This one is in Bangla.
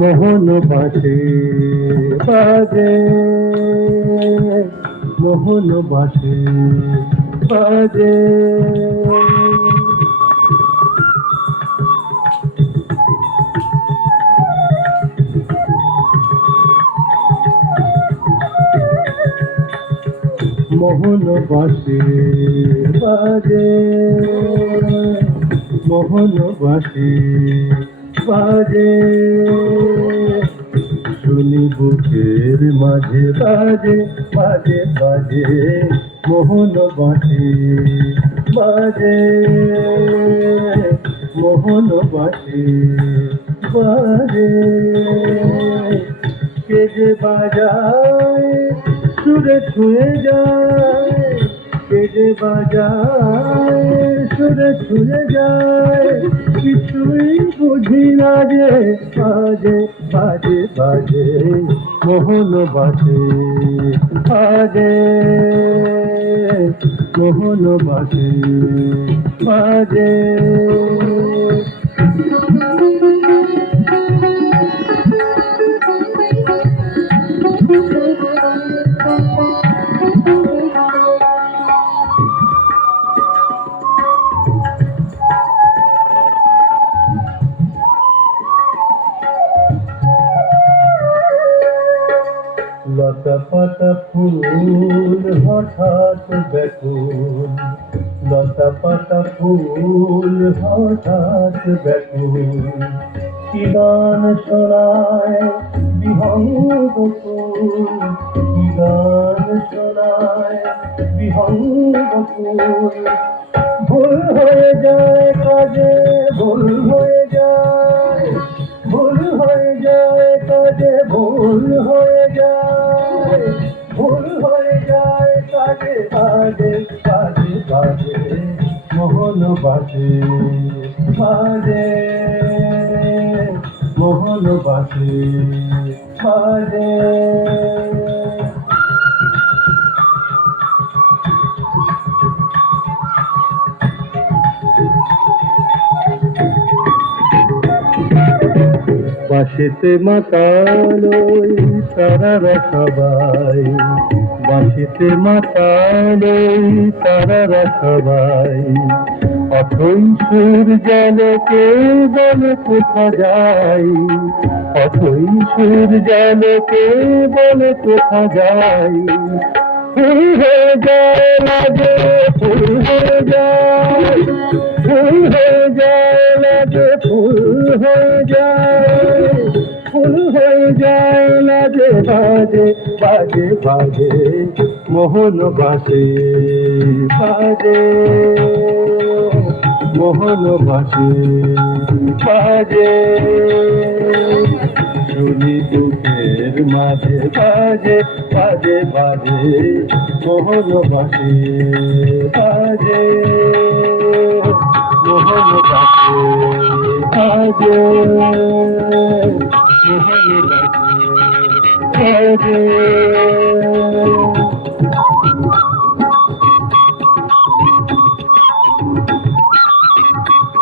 মোহন বাসে বাজে, মোহন বাসে বাজে, মোহন বাসে বাজে, মোহন বাসে বাজে, শুনি বুকের মাঝে বাজে বাজে বাজে, মোহন বাসে বাজে, মোহন বাসে বাজে, কে যে বাজায় সুরে ছুঁয়ে যায়, কে যে বাজায় সুরে ছুঁয়ে যায়, কিছুই বুঝি না যে বাজে বাজে বাজে, মোহন বাসে বাজে, মোহন বাসে বাজে। লতা পাতা ফুল হঠাৎ ব্যাকুল, লতা পাতা ফুল হঠাৎ ব্যাকুল, কি গান শোনায় বিহঙ্গ ফুল, কি গান শোনায় বিহঙ্গ ফুল, ভুল হয়ে যায় কাজে ভুল হয়ে যায়, ভুল হয়ে যায় কাজে ভুল হয়ে যায়, ভুল হয়ে যায় কাজে বাজে বাজে বাজে, মোহন বাসে বাজে, মোহন বাসে বাজে। বাঁশিতে মাতাল ওই তারারা সবাই, বাঁশিতে মাতাল ওই তারারা সবাই, অথই সুর জলে কে বলে কোথা যাই, অথই সুর জলে কে বলে কোথা যাই, ফুল হয়ে যায় লাগে ফুল হয়ে যায়, ফুল হয়ে যায় লাগে ফুল হয়ে যায়, ফুল হয়ে যায় লাগে বাজে বাজে বাজে, মোহন বাসে বাজে, মোহন বাসে বাজে, শুনি বুকের মাঝে বাজে বাজে বাজে, মোহন বাসে বাজে, মোহন বাসে বাজে, মোহন বাসে বাজে।